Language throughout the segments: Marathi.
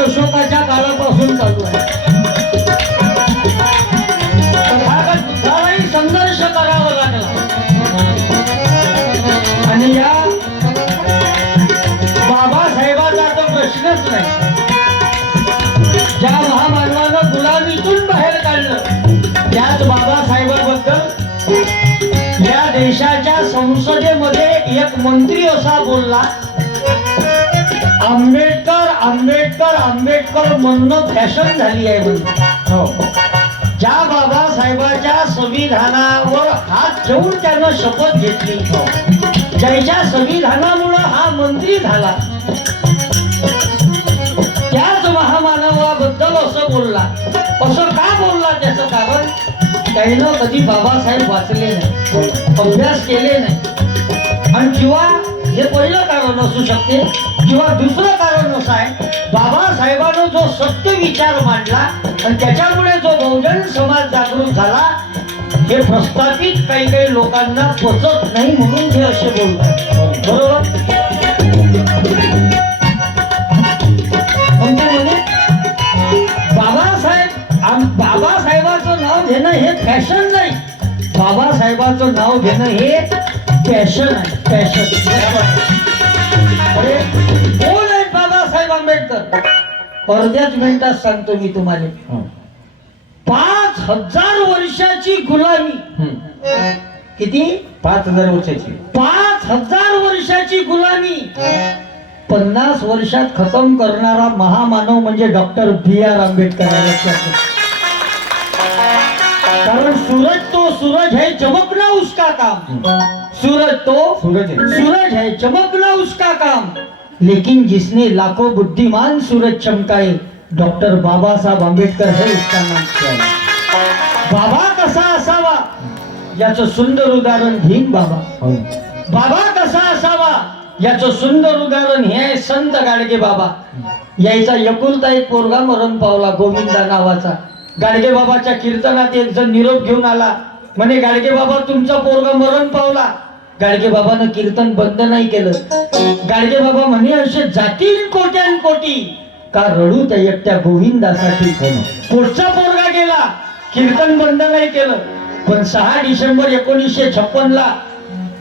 अशोकाच्या काळापासून चालू आहे. संघर्ष करावा लागला. आणि या बाबासाहेबाचा तर प्रश्नच नाही. ज्या महामानवानं गुलामीतून बाहेर काढलं त्याच बाबासाहेबाबद्दल या देशाच्या संसदेमध्ये एक मंत्री असा बोलला आंबेडकर आंबेडकर आंबेडकर म्हणणं फॅशन झाली आहे म्हणून. हो. ज्या बाबासाहेबाच्या संविधानावर हात ठेवून त्यानं शपथ घेतली. ज्याच्या संविधानामुळं हा मंत्री झाला. त्याच महामानवाबद्दल असं बोलला. असं का बोलला त्याचं कारण? त्यानं कधी बाबासाहेब वाचले नाही अभ्यास केले नाही. आणि किंवा हे पहिलं कारण असू शकते. किंवा दुसरं कारण असं आहे बाबासाहेबानं जो सत्य विचार मांडला आणि त्याच्यामुळे जो बहुजन समाज जागृत झाला हे प्रस्थापित काही काही लोकांना पचत नाही म्हणून हे असे बोलतात. बरोबर? बाबासाहेब आम- बाबासाहेबाचं नाव घेणं हे फॅशन नाही. बाबासाहेबाचं नाव घेणं हे पॅशन आहे पॅशन अरे कोण आहेत बाबासाहेब आंबेडकर. अर्ध्याच मिनिटात सांगतो मी तुम्हाला. पाच हजार वर्षाची गुलामी. किती? पाच हजार वर्षाची. पाच हजार वर्षाची गुलामी. पन्नास वर्षात खतम करणारा महामानव म्हणजे डॉक्टर बी आर आंबेडकर. कारण सूरज तो सूरज है चमकना उसका काम. सूरज तो सूरज आहे. सूरज है चमकना उसका काम. लेकिन जिसने लाखों बुद्धिमान सूरज चमकाए डॉक्टर बाबा साहब आंबेडकर है उसका नाम बाबा कसा असावा? याचं सुंदर उदाहरण भीम बाबा. हो. बाबा कसा असावा? याचं सुंदर उदाहरण हे आहे संत गाडगे बाबा. यायचा एकुलता एक पोरगा मरण पावला गोविंदा नावाचा. गाडगे बाबाच्या कीर्तनात एक जण निरोप घेऊन आला. म्हणे गाडगे बाबा तुमचा पोरगा मरण पावला. गाडगे बाबानं कीर्तन बंद नाही केलं. गाडगे बाबा म्हणे असे जातील कोट्यान कोटी. का रडू त्या एकट्या गोविंदासाठी? पुढचा पोरगा गेला. कीर्तन बंद नाही केलं. पण सहा डिसेंबर एकोणीसशे छप्पन ला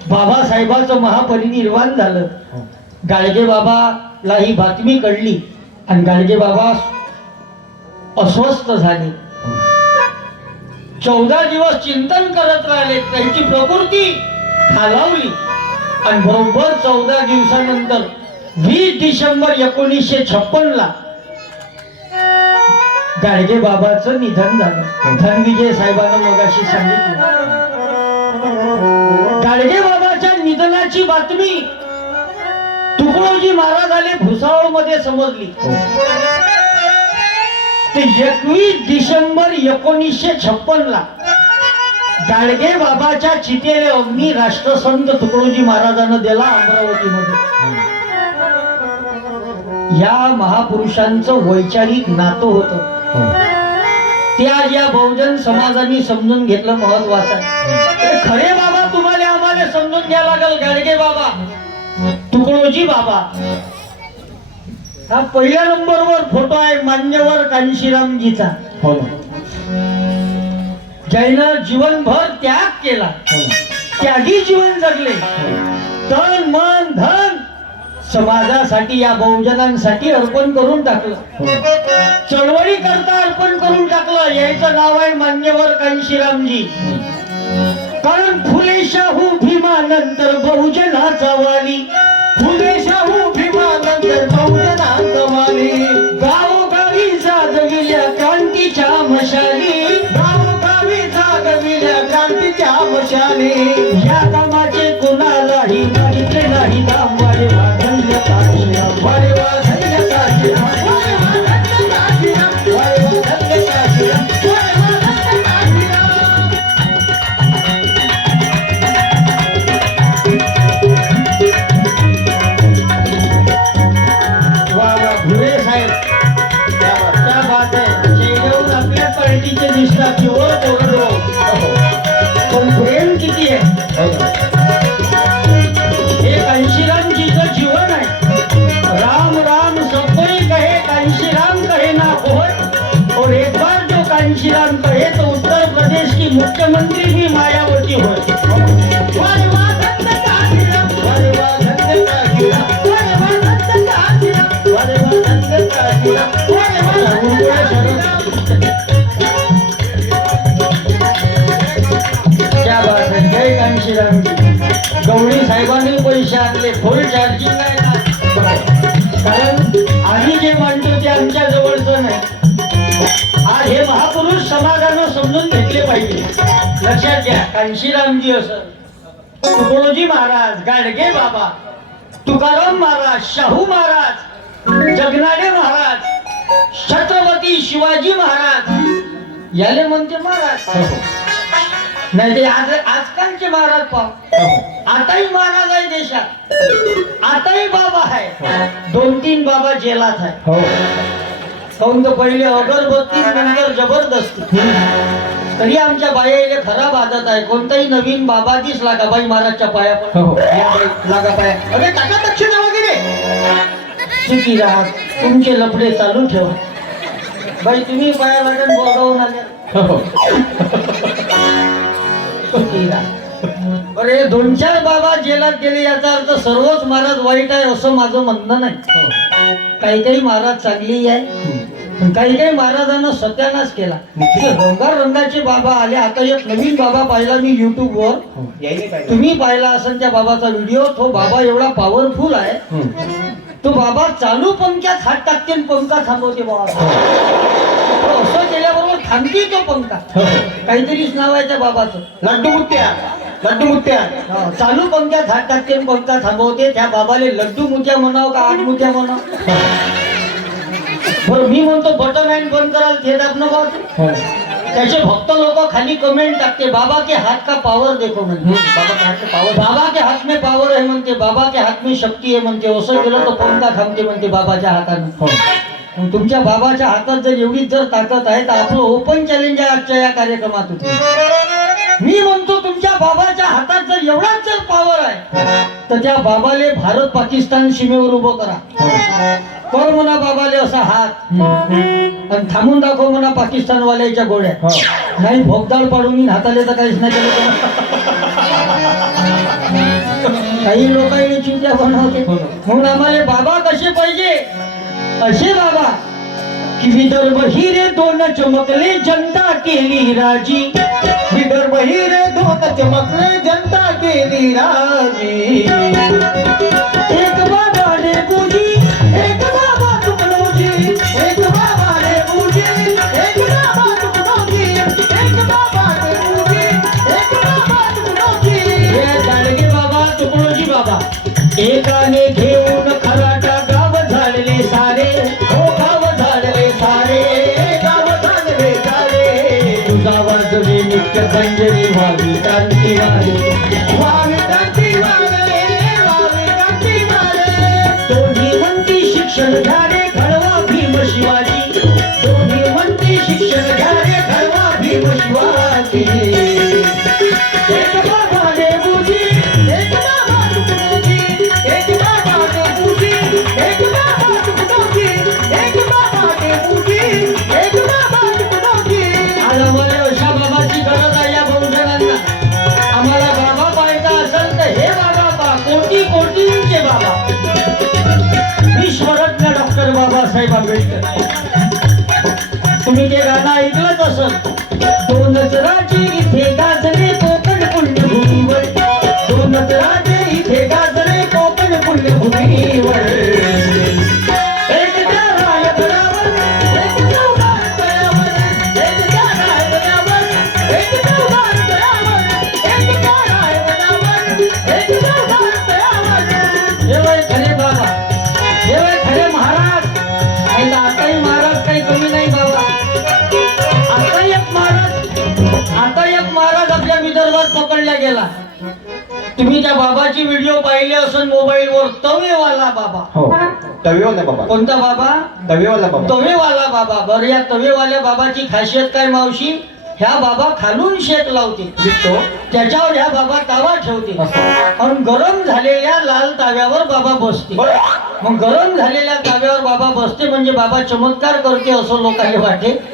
बाबासाहेबाचं महापरिनिर्वाण झालं. गाडगे बाबाला ही बातमी कळली. आणि गाडगे बाबा अस्वस्थ झाले. चौदा दिवस चिंतन करत राहिले. त्यांची प्रकृती खालावली आणि बरोबर चौदा दिवसानंतर वीस डिसेंबर एकोणीसशे छप्पन ला गाडगे बाबाचं निधन झालं. धनविजय साहेबांना मगाशी सांगितलं. गाडगे बाबाच्या निधनाची बातमी तुकडोजी महाराजाले भुसावळमध्ये समजली. ते एकवीस डिसेंबर एकोणीसशे छप्पन ला गाडगे बाबाच्या चितेले अग्नी राष्ट्रसंत तुकडोजी महाराजानं दिला अमरावतीमध्ये. या महापुरुषांचं वैचारिक नातं होतं. ते आज या बहुजन समाजाने समजून घेतलं महत्वाचं खरे बाबा तुम्हाला आम्हाला समजून घ्या लागल गाडगे बाबा. तुकडोजी बाबा. हा पहिल्या नंबरवर फोटो आहे मान्यवर कांशीरामजीचा. हो. ज्यानं जीवनभर त्याग केला त्यागी जीवन जगले तन मन धन समाजासाठी या बहुजनांसाठी अर्पण करून टाकलं. चळवळी करता अर्पण करून टाकलं. याचं नाव आहे मान्यवर कांशीरामजी. कारण फुले शाहू भीमा नंतर बहुजनाचा वाली. फुले शाहू भीमा नंतर बहुजनाचा वाली. गावोगावी जागविल्या क्रांतीच्या मशाली. बात है जय कांशीराम गवळी साहेबांनी पैसे आणले फुल चार्जिंग आहे कारण आम्ही जे मांडतो ते आमच्या जवळ समाजानं घेतले पाहिजे. लक्षात घ्या कांशीरामजी असं. तुकडोजी महाराज गाडगे बाबा. तुकाराम महाराज शाहू महाराज जगनाडे महाराज छत्रपती शिवाजी महाराज. याले म्हणते महाराज. नाही ते आज आजकालचे महाराज पाव आताही महाराज आहे देशात. आताही बाबा आहे. दोन तीन बाबा जेलात आहे हो तर पहिले अगरबत्ती नंतर जबरदस्ती. तरी आमच्या बायाले खराब आदत आहे. कोणताही नवीन बाबा दिसला का बाई महाराजच्या पाया पण? हो. लागा पाया? अरे टाका दक्षिणा वगैरे. सुखी राहा. तुमचे लफडे चालू ठेवा. बाई तुम्ही पाया लागून बोलावून आल्या हो. अरे दोन चार बाबा जेलात गेले याचा अर्थ सर्वच महाराज वाईट आहे असं माझं म्हणणं नाही. काही काही महाराज चांगली आहे. पण काही काही महाराजांना सत्यानाश केला. रंगार रंगाचे बाबा आले. आता एक नवीन बाबा पाहिला मी युट्यूब वर. पाहिजे. तुम्ही पाहिला असेल त्या बाबाचा व्हिडिओ तो बाबा एवढा पॉवरफुल आहे. हम्म. तो बाबा चालू पंख्यात हात टाकते पंखा थांबवते बाबा. असं केल्याबरोबर थांबते तो पंखा. हो. काहीतरीच नाव आहे त्या बाबाचं. लड्डू मुत्या लड्डू मुत्या चालू पंख्यात हात टाकते पंखा थांबवते. त्या बाबाले लड्डू मुत्या म्हणाव का आठ मुत्या म्हणाव? बरं मी म्हणतो बटन आहे बंद कराल ते दाब नको हो. त्याचे भक्त लोक खाली कमेंट टाकते. बाबा के हात का पावर देखो. म्हणते. बाबा काय ते पावर बाबा के हात में पावर आहे म्हणते. बाबा के हात में शक्ती आहे म्हणते. असं केलं तर पंखा थांबते म्हणते बाबाच्या हाताने. हो. तुमच्या बाबाच्या हातात जर एवढीच जर ताकद आहे तर आपलं ओपन चॅलेंज आहे आजच्या या कार्यक्रमात. मी म्हणतो तुमच्या बाबाच्या हातात जर एवढाच जर पॉवर आहे तर त्या बाबाले भारत पाकिस्तान सीमेवर उभं करा. कर म्हणा बाबाले असा हात. आणि थांबून दाखव म्हणा पाकिस्तानवाल्याच्या गोळ्या. हो. नाही भोगदाळ पाडून हाताले तर काहीच नाही केलं. काही लोकांनी चिंता बनवते हो. म्हणून आम्हाला बाबा कसे पाहिजे? असे बाबा की विदर्भ हिरे दोन चमकले जनता केली राजी. विदर्भ हिरे दोन चमकले जनता केली राजी. एक बाबा रे एक बाबा एक बाबा एक बाबा एक बाबा एक बाबा हे बाबा बाबा. एकाने वाजवे नित्य खंजरी व्हावी क्रांती वारे वावे कांती वाले वावे कांती वारे दोन्ही म्हणती शिक्षण घ्या. ऐकलंच असेल दोनच राजे इथे पाहिले असेल मोबाईलवर तवेवाला बाबा. हो. तवेवाला बाबा. कोणता बाबा? तवेवाला बाबा. तवेवाला बाबा. बरं या तवेवाल्या बाबाची खासियत काय मावशी? ह्या बाबा खालून शेत लावते दिसतो. त्याच्यावर ह्या बाबा तावा ठेवते. आणि गरम झालेल्या लाल ताव्यावर बाबा बसते. मग गरम झालेल्या ताव्यावर बाबा बसते म्हणजे बाबा चमत्कार करते असं लोकांना वाटे.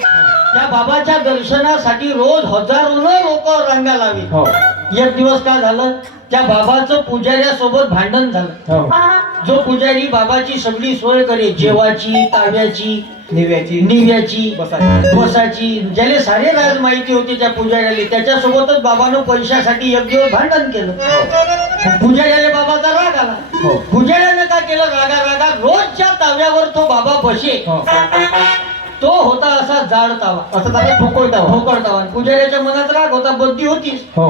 त्या बाबाच्या दर्शनासाठी रोज हजारोनं लोक रांगा लावी. हो. एक दिवस काय झालं? त्या बाबाचं पुजाऱ्यासोबत भांडण झालं. हो. जो पुजारी बाबाची सगळी सोय करे जेवाची ताव्याची निव्याची निव्याची. बसाची. ज्याला सारे राज माहिती होती त्या पुजाऱ्याला त्याच्यासोबतच बाबानं पैशासाठी एक दिवस भांडण केलं. पुजाऱ्याला बाबाचा राग आला. हो. पुजाऱ्यानं काय केलं? रागा रागा रोजच्या ताव्यावर तो बाबा बसे. हो. तो होता असा जाड तावा असं त्याला ठोकळता ठोकळ तावा पुजाऱ्याच्या मनात राग होता बुद्धी होतीच हो.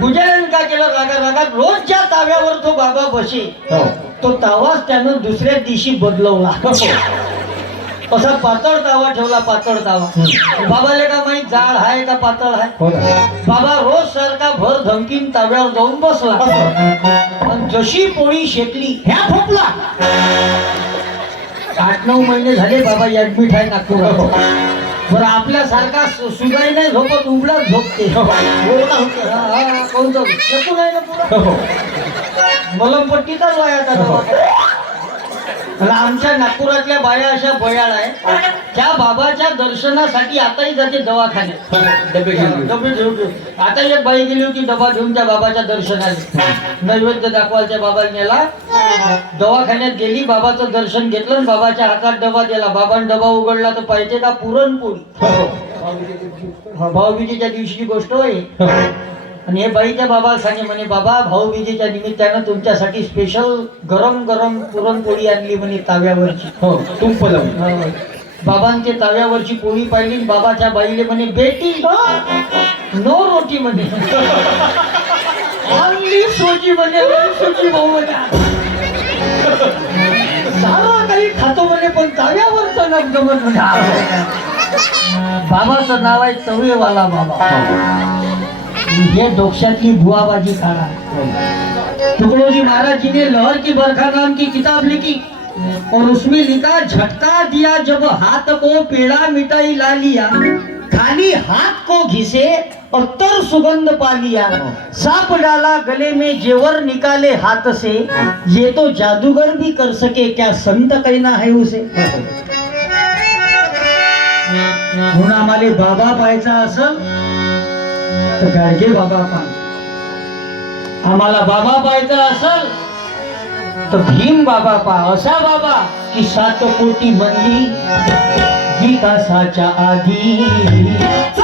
पुजाऱ्यानं काय केलं? रागा रागा रोजच्या ताव्यावर तो बाबा बसे हो. तो तावाच त्यानं दुसऱ्या दिवशी बदलवला. असा पातळ तावा ठेवला पातळ तावा. बाबाले का माहीत जाड आहे का पातळ आहे हो ना. बाबा रोज सारखा भर धमकीन ताव्यावर जाऊन बसला. पण जशी पोळी शेकली ह्या ठोकला आठ नऊ महिने झाले बाबा ऍडमिट आहे नागपूर. बरं आपल्यासारखा सुगाई नाही झोपत उघडाच झोपते. हा, हा, कोण जाऊ? शेकून आहे ना पुरा हो. मलमपट्टीचाच वाय आमच्या नागपुरातल्या बाया अशा बयाळ आहे त्या बाबाच्या दर्शनासाठी आताही जाते दवाखान्यात. डबे घेऊन. आता एक बाई गेली होती डबा घेऊन त्या बाबाच्या दर्शनाला नैवेद्य दाखवायला त्या बाबाला नेला. दवाखान्यात गेली बाबाचं दर्शन घेतलं आणि बाबाच्या हातात डबा दिला. बाबाने डबा उघडला तर पाहिजे का पुरणपोळी? भाऊबीजेच्या दिवशीची गोष्ट आहे आणि हे बाईच्या बाबा सांगे म्हणे बाबा भाऊबीजेच्या निमित्तानं तुमच्यासाठी स्पेशल गरम गरम पुरणपोळी आणली म्हणे ताव्यावरची. हो तुंप लावून बाबांनी ते ताव्यावरची पोळी पाहिली बाबाच्या बाईले म्हणे बेटी नो रोटी म्हणे. आणली सोजी म्हणे सोजी भाऊ म्हणे. सारं काही खातो म्हणे पण ताव्यावरचं नाव जमत म्हणे. बाबाचं नाव आहे तवेवाला बाबा. हे डोक्यातली बुआबाजी काढा. टुकड़ोजी महाराज जी ने लहर की बरखा नाम की किताब लिखी और उसमें लिखा झटका दिया जब हाथ को पेड़ा मिठाई ला लिया खाली हाथ को घिसे और तर सुगंध पा लिया। सांप डाला गले में जेवर निकाले हाथ से ये तो जादूगर भी कर सके क्या संत कहना है उसे? म्हणून आम्हाला बाबा पाहायचा असं तर गाडगे बाबा पा आम्हाला बाबा पाहायचा असल तर भीम बाबा पा असा बाबा की सात कोटी मंदी विकासाच्या आधी.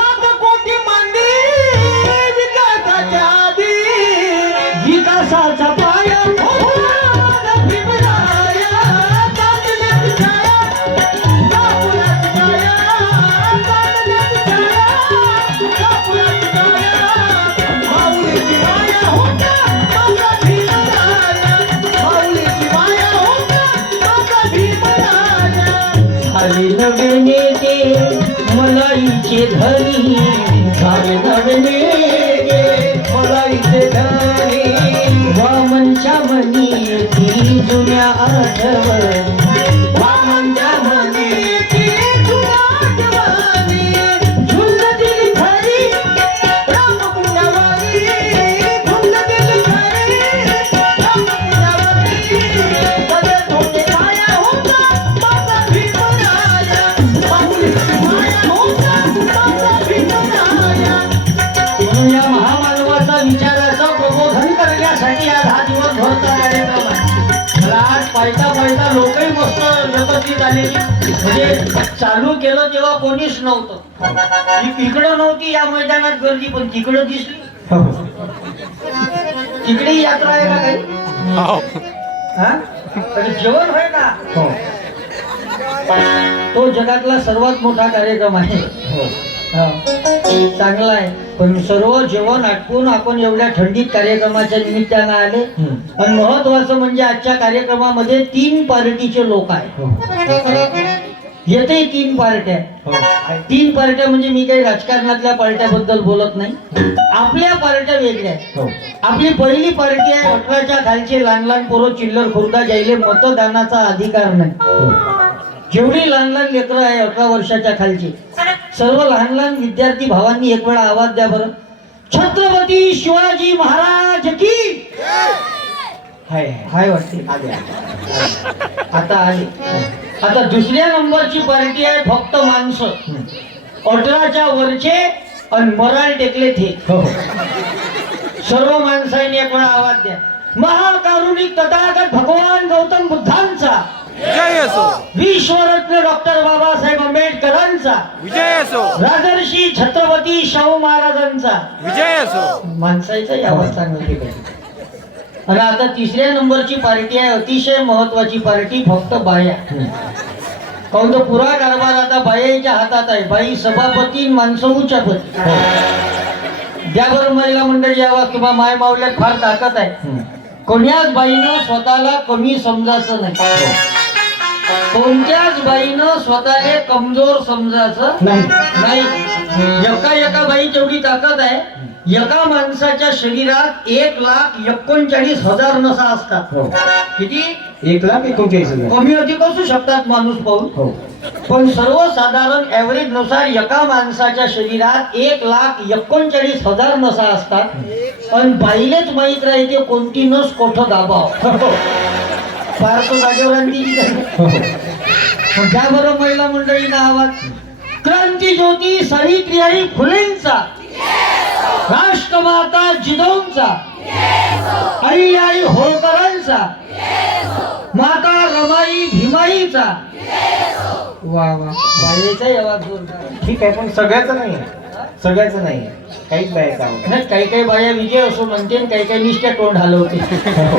मलाईचे झाले नवे नेते वामनच्या मनी ती जुन्या आठवण वामनच्या मनी म्हणजे चालू केलं तेव्हा कोणीच नव्हतं. इ- इकडं नव्हती या मैदानात गर्दी पण तिकडं दिसली. तिकडे यात्रा आहे का काही? हा. जेवण होय का? हो, तो जगातला सर्वात मोठा कार्यक्रम आहे. हा. चांगला आहे. पण सर्व जेवण आटपून आपण एवढ्या थंडीत कार्यक्रमाच्या निमित्तानं आले. आणि महत्वाचं म्हणजे आजच्या कार्यक्रमामध्ये तीन पार्टीचे लोक आहेत. येते तीन पार्ट्या. हो. तीन पार्ट्या म्हणजे मी काही राजकारणातल्या पार्ट्याबद्दल बोलत नाही. आपल्या पार्ट्या वेगळ्या हो. आपली पहिली पार्टी आहे अठराच्या खालचे लहान लहान पोरं चिल्लर खुर्दा जायले मतदानाचा अधिकार नाही. जेवढी लहान लहान लेकरं आहे अठरा वर्षाच्या खालची सर्व लहान लहान विद्यार्थी भावांनी एक वेळा आवाज द्या बरं. छत्रपती शिवाजी महाराज की हाय हाय. वाटते आले आता आले. आता दुसऱ्या नंबरची पार्टी आहे फक्त माणसं. अठराच्या वरचे आणि मराल टेकले थे. हो हो. सर्व माणसांनी एक वेळा आवाज द्या. महाकारुणिक तथागत भगवान गौतम बुद्धांचा. विजय असो. विश्वरत्न डॉक्टर बाबासाहेब आंबेडकरांचा. विजय असो. राजर्षी छत्रपती शाहू महाराजांचा. विजय असो. माणसाचा आवाज चांगला आणि आता तिसऱ्या नंबरची पार्टी आहे अतिशय महत्वाची पार्टी फक्त बाया. काहून तो पुरा कारभार आता बायाच्या हातात आहे. बाई सभापती माणसं उच्चापती द्या बरं महिला मंडळी आवाज किंवा माय मावल्यात फार ताकद आहे. कोण्याच बाईनं स्वतःला कमी समजायचं नाही. कोणत्याच बाईनं स्वतःला कमजोर समजायचं नाही. नाही. एका एका बाई जेवढी ताकद आहे एका माणसाच्या शरीरात एक लाख एकोणचाळीस हजार नसा असतात. हो. किती? एक लाख एकोणचाळीस हजार. कमी अधिक असू शकतात माणूस पाहून. हो. पण सर्वसाधारण ऍव्हरेजनुसार एका माणसाच्या शरीरात एक लाख एकोणचाळीस हजार नसा असतात. आणि बाईलेच माहीत राहते कोणती नस कोठं दाबाव. फार तो जागेवर आणली की काय? हो. हो. मग त्या बरं महिला मंडळींना आवाज. क्रांती ज्योती सावित्रीबाई फुलेंचा. राष्ट्रमाता जिजाऊंचा आई आई होळकरांचा माता रमाई भीमाईचा. वा वा. बाईचा आवाज जोरदार. ठीक आहे पण सगळ्याचं नाही आहे. सगळ्याचं नाही काहीच बायाचं आवड नाही, काही काही बाया विजय असो म्हणते काही काही निष्ठ्या तोंड हलवते. हो.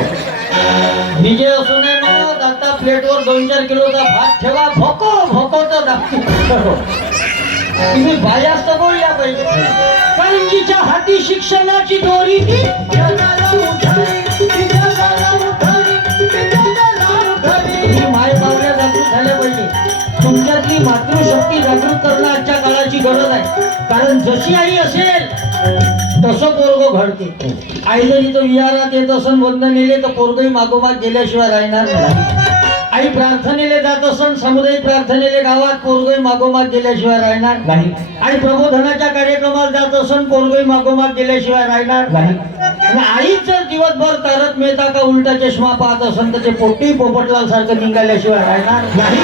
विजय असू नये म्हणत आता प्लेटवर दोन चार किलोचा भात ठेवा भोको भोको तर तुम्ही बोलल्या पाहिजे. हाती शिक्षणाची दोरी. माय जागृत झाल्या पाहिजे. तुमच्यातली मातृशक्ती जागृत करणं आजच्या काळाची गरज आहे. कारण जशी आई असेल तसं पोरग घडते. आई जरी तो विहारात येत असन वंदनेले तर पोरगही मागोमाग गेल्याशिवाय राहणार नाही. आई प्रार्थनेले जात असन सामुदायिक प्रार्थनेले गावात पोरगही मागोमाग गेल्याशिवाय राहणार नाही. आई प्रबोधनाच्या कार्यक्रमात जात असन पोरगही मागोमाग गेल्याशिवाय राहणार नाही. आणि आईच जर दिवसभर तारक मेहता का उलटा चष्मा पाहत असन तर ते पोटी पोपटलाल सारखं निघाल्याशिवाय राहणार नाही.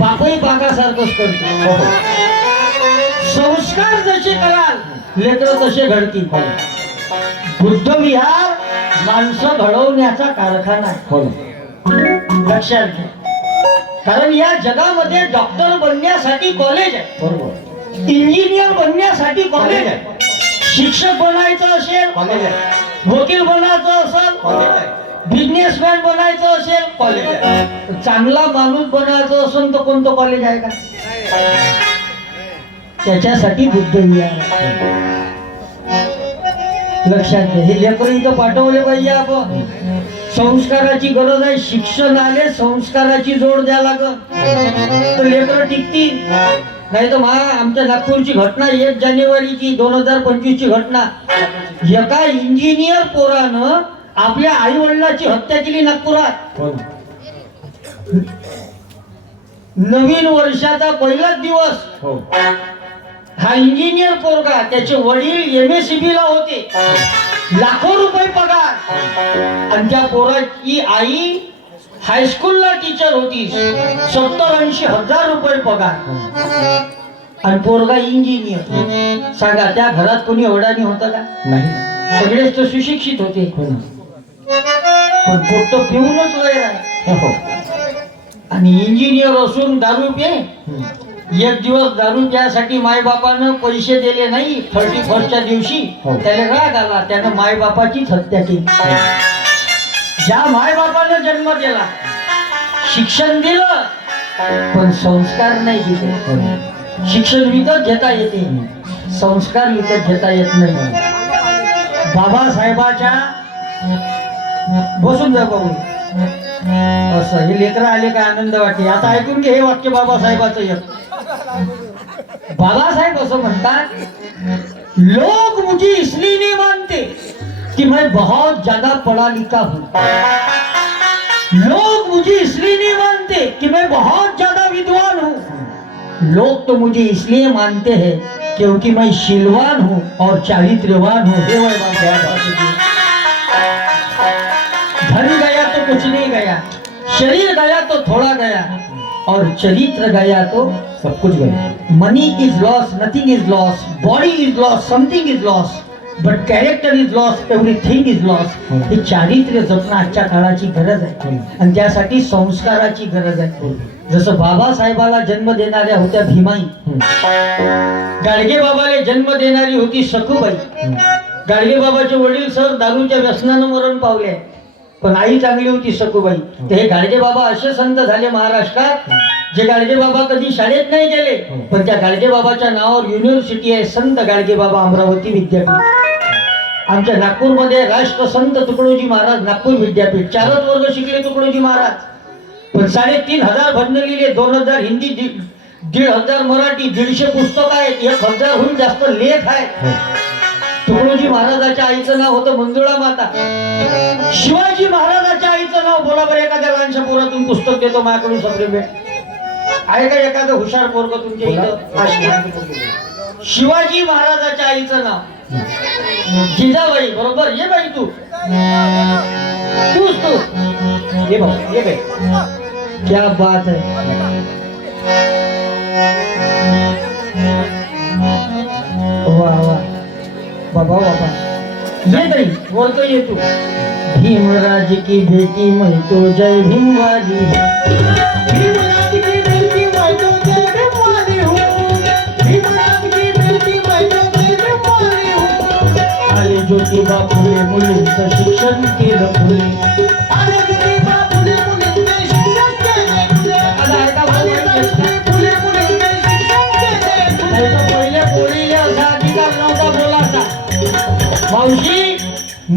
बापही पाकासारखंच करतो. हो. हो संस्कार जसे कराल लेकरं तसे घडतील. बुद्ध विहार माणसं घडवण्याचा कारखाना हो. लक्षात घ्या कारण या जगामध्ये डॉक्टर बनण्यासाठी कॉलेज आहे. बरोबर. इंजिनियर बनण्यासाठी कॉलेज आहे. शिक्षक बनायचं असेल कॉलेज आहे. वकील बनायचं असेल कॉलेज आहे. बिझनेसमॅन बनायचं असेल कॉलेज आहे. चांगला माणूस बनायचं असेल तर कोणतं कॉलेज आहे का? त्याच्यासाठी बुद्ध विहार आहे. लक्षात घ्या हे लेकरं इथं पाठवले पाहिजे आपण. संस्काराची गरज आहे. शिक्षण आले संस्काराची जोड द्या लागत लेकरं टिकतील. नाही तर मा आमच्या नागपूरची घटना एक जानेवारीची दोन हजार पंचवीस ची घटना. एका इंजिनियर पोरानं आपल्या आई वडिलाची हत्या केली नागपुरात. नवीन वर्षाचा पहिलाच दिवस. हो. हा इंजिनियर पोरगा त्याचे वडील एम एस ला होते. लाखो रुपये पगार. आणि त्या पोराची आई हायस्कूलला टीचर होती. सत्तर ऐंशी हजार रुपये पगार. आणि पोरगा इंजिनियर सांगा त्या घरात कोणी अडाणी होतं का? नाही. सगळेच तर सुशिक्षित होते. हो पण पोट पिऊनच वय हो. आणि इंजिनियर असून दारू पे. एक दिवस दारू प्यासाठी मायबापानं पैसे दिले नाही थर्टी फर्स्टच्या दिवशी. हो. त्याला राग आला त्यानं मायबापाचीच हत्या केली. ज्या मायबापानं जन्म दिला शिक्षण दिलं पण संस्कार नाही दिले. हो. शिक्षण विकत घेता येते संस्कार विकत घेता येत नाही. बाबासाहेबाच्या बसून जा बाबू. असं हे लेकर आले काय आनंद वाटते आता ऐकून घे हे वाक्य बाबासाहेबाचं येत बाबासाहेब असं म्हणतात लोग मुझे इसलिए मानते कि मैं बहुत ज्यादा पढ़ा लिखा हूँ। लोग मुझे इसलिए नहीं मानते कि मैं बहुत ज्यादा विद्वान हूँ। लोग तो मुझे इसलिए मानते हैं क्योंकि मैं शीलवान हूँ और चारित्र्यवान हूँ. शरीर गया तो थोड़ा गया और चरित्र गया तो सब कुछ गया। Money is loss nothing is loss body is loss something is loss but character is loss everything is loss हे चारित्र्य जपणं आजच्या काळाची गरज आहे. आणि त्यासाठी संस्काराची गरज आहे. जसं बाबासाहेबाला जन्म देणाऱ्या होत्या भीमाई. गाडगे बाबाला जन्म देणारी होती सखूबाई गाडगे बाबाचे वडील सर दारूच्या व्यसनानं मरण पावले. पण आई चांगली होती सखूबाई. तर हे गाडगे बाबा असे संत झाले महाराष्ट्रात जे गाडगे बाबा कधी शाळेत नाही गेले हम्म. पण त्या गाडगे बाबाच्या नावावर युनिव्हर्सिटी आहे संत गाडगे बाबा अमरावती विद्यापीठ. आमच्या नागपूरमध्ये राष्ट्रसंत तुकडोजी महाराज नागपूर विद्यापीठ. चारच वर्ग शिकले तुकडोजी महाराज. पण साडेतीन हजार भजनं लिहिले दोन हजार हिंदी दीड दीड हजार मराठी दीडशे पुस्तक आहेत एक हजारहून जास्त लेख आहेत. तुकडोजी महाराजाच्या आईचं नाव होतं मंजुळा माता. शिवाजी महाराजाच्या आईचं नाव बोला बरं एखाद्या लहानशा पोरातून पुस्तक देतो माझ्याकडून सप्रेमेट आहे का एखादं हुशार पोरग तुमच्या इथं? शिवाजी महाराजाच्या आईचं नाव. जिजाबाई बरोबर? ये बाई तू. तूच तू. ये भाऊ ये बाई. क्या बात है वाह वाह बाबा बाबा। ये बाई बोलतो ये तू। भीमराज की बेटी मैं तो जय भीमवाली भीमराज की बेटी मैं तो तेरे वाली हूँ भीमराज की बेटी मैं तो तेरे वाली हूँ आले ज्योतिबा फुले मुलींचं शिक्षण केलं फुले मावशी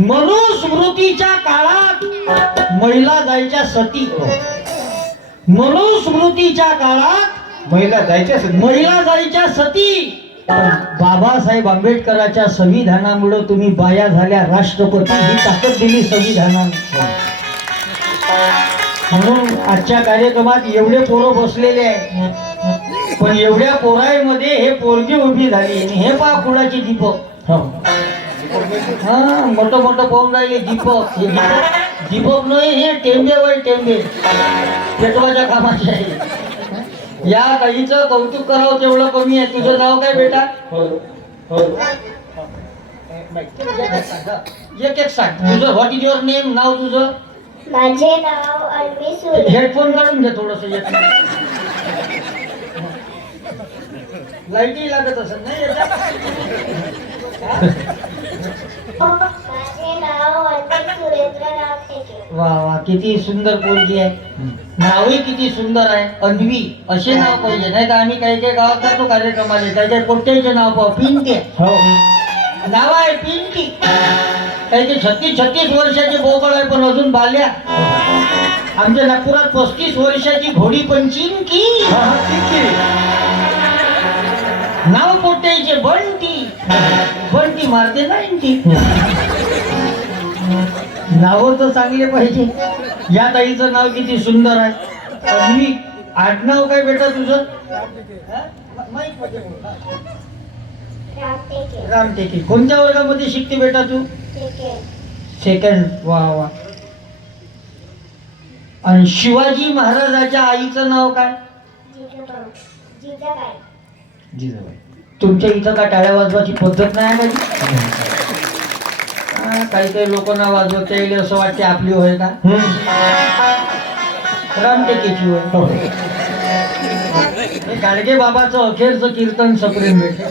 मनुस्मृतीच्या काळात महिला जायच्या सती. मनुस्मृतीच्या काळात महिला जायच्या महिला जायच्या सती. बाबासाहेब आंबेडकरांच्या संविधानामुळे तुम्ही बाया झाल्या राष्ट्रपती ही ताकद दिली संविधानाने. म्हणून आजच्या कार्यक्रमात एवढे पोरं बसलेले आहेत. पण एवढ्या पोराईमध्ये हे पोरगी उभी झाली आणि हे पहा कुणाची दीपक. हो. मोठं मोठं पाहून राहिले दीपक हे दीपक दीपक नाही हे टेंबे वय टेंबे पेटवाच्या कामाचे आहे या गाईचं कौतुक करावं तेवढं कमी आहे तुझं नाव काय बेटा हो. हो. एक एक सांग तुझं व्हॉट इज युअर नेम नाव तुझं माझे नाव अन्वी सुरे हेडफोन काढून घे थोडस येत लाईटही लागत असेल नाही याच्यात? माझे नाव अन्वी सुरेंद्र रामटेके वा वा किती सुंदर पोरगी आहे. नावही किती सुंदर आहे. अन्वी असे नाव पाहिजे. नाही तर आम्ही काही काही गावात जातो कार्यक्रमाला. काही काही कोट्याचे नाव पाहू. पिंके हो. नाव आहे पिंकी. काही काही छत्तीस छत्तीस वर्षाची बोकळ आहे पण अजून बाल्या. आमच्या नागपुरात पस्तीस वर्षाची घोडी पण चिंकी. नाव कोट्याचे बंटी. बंटी मारते नाईन्टी नाव तर चांगले पाहिजे. या ताईचं नाव किती सुंदर आहे. अन्वी आडनाव काय बेटा तुझं. रामटेके. कोणत्या वर्गामध्ये शिकते बेटा तू? सेकंड. वा वा. आणि शिवाजी महाराजाच्या आईचं नाव काय? जिजाबाई. जिजाबाई. तुमच्या इथं का टाळ्या वाजवायची पद्धत नाही हा, काही काही लोकांना वाजवता येईल असं वाटते आपली होय का? रामटेकेची होय. हो. गाडगे बाबाचं अखेरचं कीर्तन सप्रेम भेटे.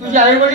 तुझे आई